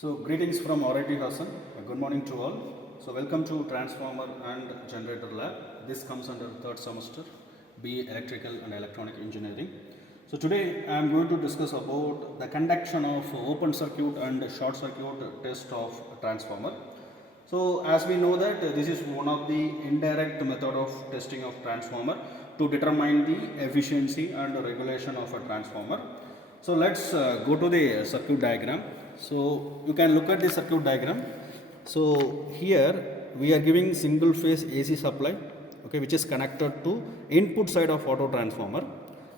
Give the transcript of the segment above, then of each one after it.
So greetings from RIT-Hassan. Good morning to all. So welcome to Transformer and Generator Lab. This comes under third semester, BE Electrical and Electronic Engineering. So today I am going to discuss about the conduction of open circuit and short circuit test of transformer. So as we know that this is one of the indirect method of testing of transformer to determine the efficiency and regulation of a transformer. So let's go to the circuit diagram. So you can look at the circuit diagram. So here we are giving single phase AC supply, okay, which is connected to input side of auto transformer,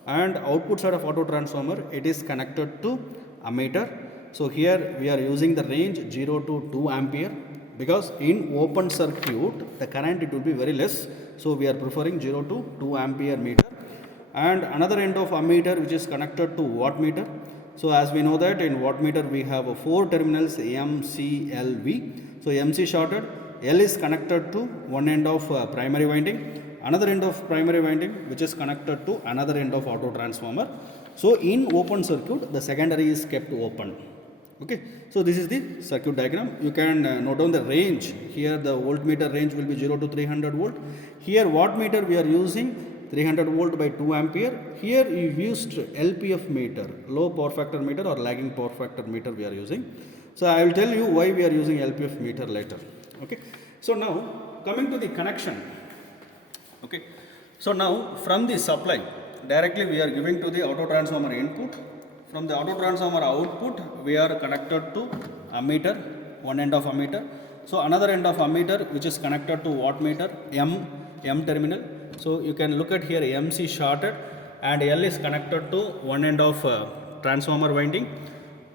and output side of auto transformer it is connected to ammeter. So here we are using the range 0 to 2 ampere, because in open circuit the current it will be very less, so we are preferring 0 to 2 ampere meter. And another end of ammeter which is connected to wattmeter. So as we know that in wattmeter we have 4 terminals M, C, L, V. So MC shorted, L is connected to one end of primary winding, another end of primary winding which is connected to another end of auto transformer. So in open circuit the secondary is kept open. Okay, so this is the circuit diagram. You can note down the range. Here the voltmeter range will be 0 to 300 volt. Here wattmeter we are using 300 volt by 2 ampere. Here we used LPF meter, low power factor meter or lagging power factor meter we are using. So I will tell you why we are using LPF meter later. Okay, so now coming to the connection. Okay, so now from the supply directly we are giving to the auto transformer input. From the auto transformer output we are connected to ammeter, one end of ammeter. So another end of ammeter which is connected to wattmeter, M terminal. So you can look at here MC shorted and L is connected to one end of transformer winding.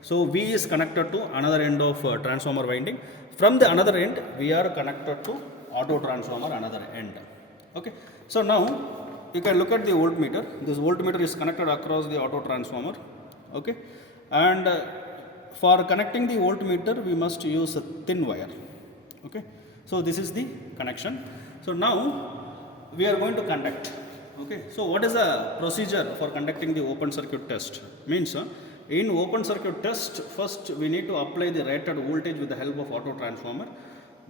So V is connected to another end of transformer winding. From the another end we are connected to auto transformer another end. Okay. So now you can look at the voltmeter. This voltmeter is connected across the auto transformer. Okay. And for connecting the voltmeter we must use a thin wire. Okay. So this is the connection. So now we are going to conduct. Okay, so what is the procedure for conducting the open circuit test? Means in open circuit test, first we need to apply the rated voltage with the help of auto transformer.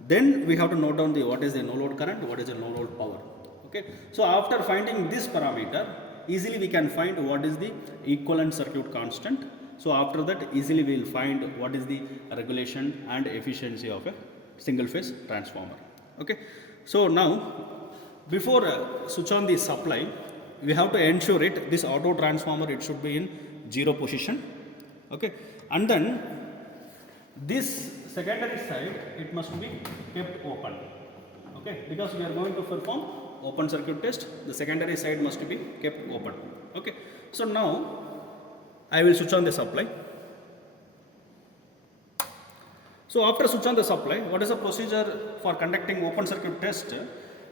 Then we have to note down the what is the no load current, what is the no load power. Okay, so after finding this parameter, easily we can find what is the equivalent circuit constant. So after that easily we will find what is the regulation and efficiency of a single phase transformer. Okay, so now before switch on the supply, we have to ensure it this auto transformer it should be in 0 position. Okay, and then this secondary side it must be kept open. Okay, because we are going to perform open circuit test, the secondary side must be kept open. Okay, so now I will switch on the supply. So after switch on the supply, what is the procedure for conducting open circuit test?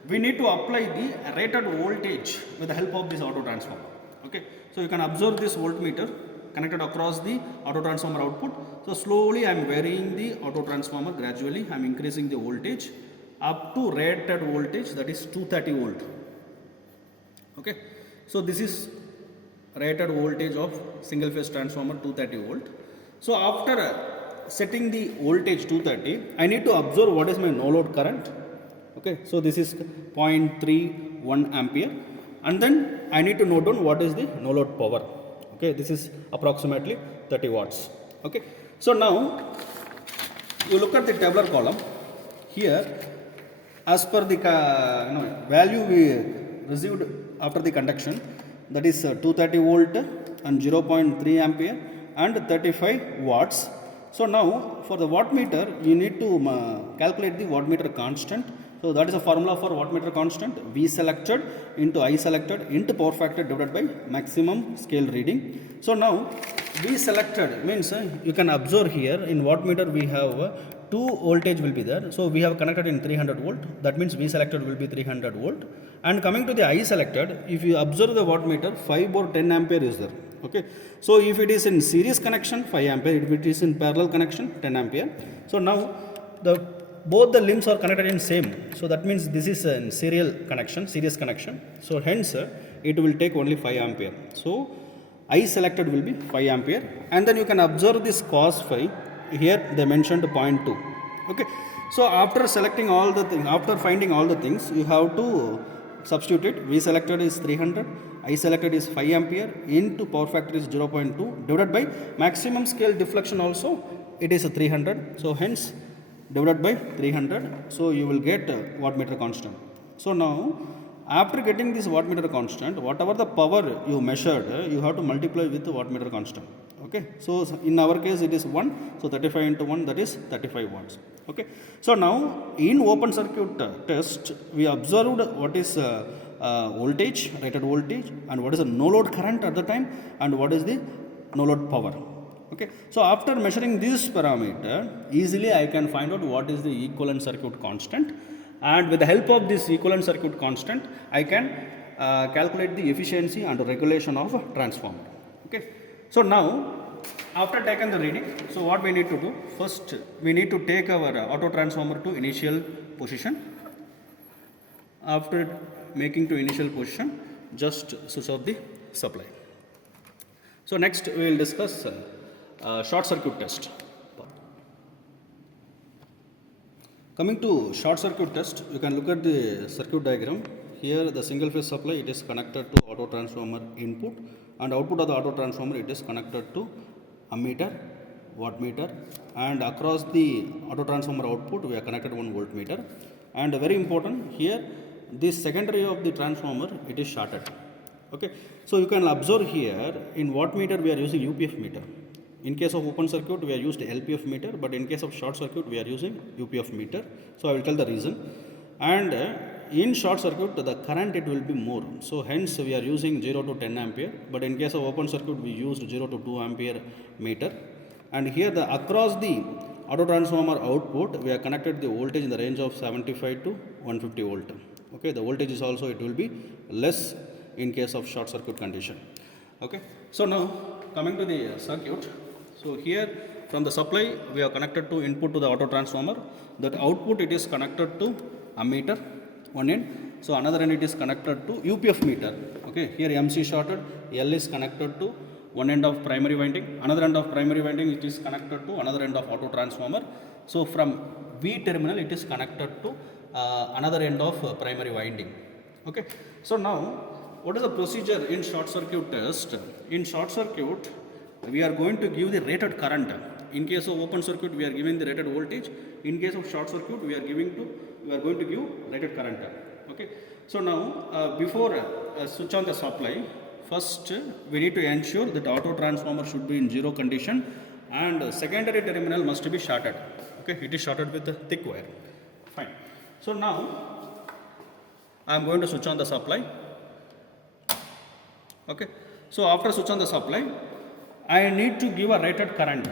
We need to apply the rated voltage with the help of this auto transformer. Okay, so you can observe this voltmeter connected across the auto transformer output. So slowly I am varying the auto transformer, gradually I am increasing the voltage up to rated voltage, that is 230 volt. Okay, so this is rated voltage of single phase transformer 230 volt. So after setting the voltage 230, I need to observe what is my no load current. Okay, so this is 0.31 ampere, and then I need to note down what is the no load power. Okay, this is approximately 30 watts. Okay, so now you look at the tabular column here. As per the value we received after the conduction, that is 230 volt and 0.3 ampere and 35 watts. So now for the wattmeter you need to calculate the wattmeter constant. So that is a formula for wattmeter constant, V selected into I selected into power factor divided by maximum scale reading. So now V selected means you can observe here in wattmeter we have 2 voltage will be there. So we have connected in 300 volt, that means V selected will be 300 volt. And coming to the I selected, if you observe the wattmeter 5 or 10 ampere is there. Okay, so if it is in series connection 5 ampere, if it is in parallel connection 10 ampere. So now both the limbs are connected in same, so that means this is a series connection. So hence it will take only 5 ampere. So I selected will be 5 ampere, and then you can observe this cos phi here they mentioned 0.2. Okay, so after selecting all the things, after finding all the things, you have to substitute it. We selected is 300, I selected is 5 ampere into power factor is 0.2 divided by maximum scale deflection also it is a 300, so hence divided by 300, so you will get wattmeter constant. So now after getting this wattmeter constant, whatever the power you measured, you have to multiply with the wattmeter constant. Okay, so in our case it is 1, so 35 into 1, that is 35 watts. Okay, so now in open circuit test we observed what is voltage, rated voltage, and what is the no load current at the time, and what is the no load power. Okay, so after measuring this parameter, easily I can find out what is the equivalent circuit constant, and with the help of this equivalent circuit constant I can calculate the efficiency and regulation of a transformer. Okay, so now after taking the reading, so what we need to do, first we need to take our auto transformer to initial position. After making to initial position, just switch off the supply. So next we will discuss short circuit test. Coming to short circuit test, you can look at the circuit diagram. Here the single phase supply, it is connected to auto transformer input, and output of the auto transformer, it is connected to ammeter, wattmeter, and across the auto transformer output we are connected one voltmeter. And very important here, this secondary of the transformer, it is shorted. Okay, so you can observe here in wattmeter we are using UPF meter. In case of open circuit we are used LPF meter, but in case of short circuit we are using UPF meter. So I will tell the reason. And in short circuit the current it will be more, so hence we are using 0 to 10 ampere, but in case of open circuit we used 0 to 2 ampere meter. And here the across the auto transformer output we are connected the voltage in the range of 75 to 150 volt. Okay, the voltage is also it will be less in case of short circuit condition. Okay, so now coming to the circuit, so here from the supply we are connected to input to the auto transformer, that output it is connected to ammeter one end, so another end it is connected to UPF meter. Okay, here MC shorted, L is connected to one end of primary winding, another end of primary winding it is connected to another end of auto transformer. So from V terminal it is connected to another end of primary winding. Okay, so now what is the procedure in short circuit test? In short circuit we are going to give the rated current. In case of open circuit we are giving the rated voltage. In case of short circuit we are going to give rated current. Okay, so now before switch on the supply, first we need to ensure that auto transformer should be in zero condition, and secondary terminal must be shorted. Okay, it is shorted with a thick wire. Fine. So now I am going to switch on the supply. Okay, so after switch on the supply I need to give a rated current.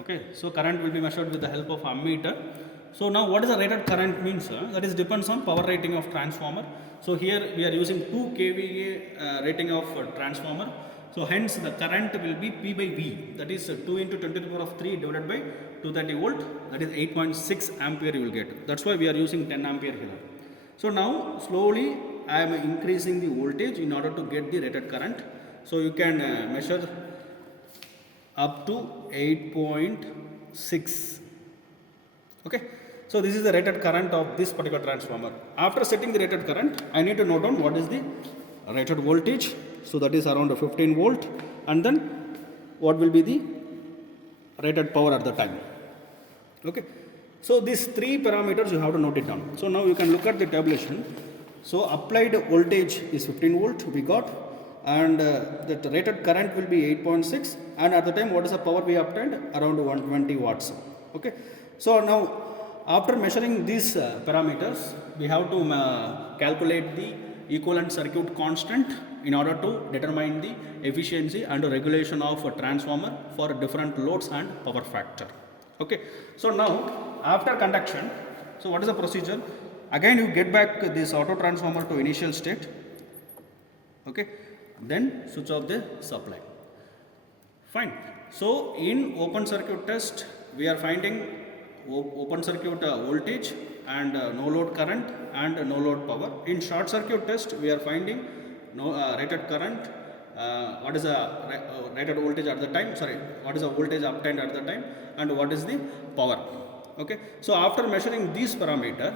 Okay, so current will be measured with the help of ammeter. So now what is the rated current means? That is depends on power rating of transformer. So here we are using 2 kVA rating of transformer. So hence the current will be P by V, that is 2 into 10 to the power of 3 divided by 230 volt, that is 8.6 ampere you will get. That's why we are using 10 ampere here. So now slowly I am increasing the voltage in order to get the rated current. So you can measure up to 8.6. Okay, so this is the rated current of this particular transformer. After setting the rated current, I need to note down what is the rated voltage. So that is around 15 volt, and then what will be the rated power at the time. Okay, so these 3 parameters you have to note it down. So now you can look at the tabulation. So applied voltage is 15 volt we got, and the rated current will be 8.6, and at the time what is the power we obtained? Around 120 watts. Okay, so now after measuring these parameters we have to calculate the equivalent circuit constant in order to determine the efficiency and regulation of a transformer for different loads and power factor. Okay, so now after conduction, so what is the procedure? Again you get back this auto transformer to initial state. Okay, then switch off the supply. Fine. So in open circuit test we are finding open circuit voltage and no load current and no load power. In short circuit test we are finding no rated current, what is the rated voltage at the time, sorry, what is the voltage obtained at the time, and what is the power. Okay, so after measuring these parameter,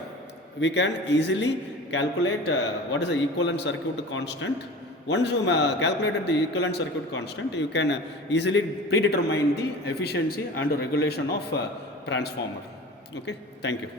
we can easily calculate what is the equivalent circuit constant. Once you calculated the equivalent circuit constant, you can easily predetermine the efficiency and regulation of transformer. Okay, thank you.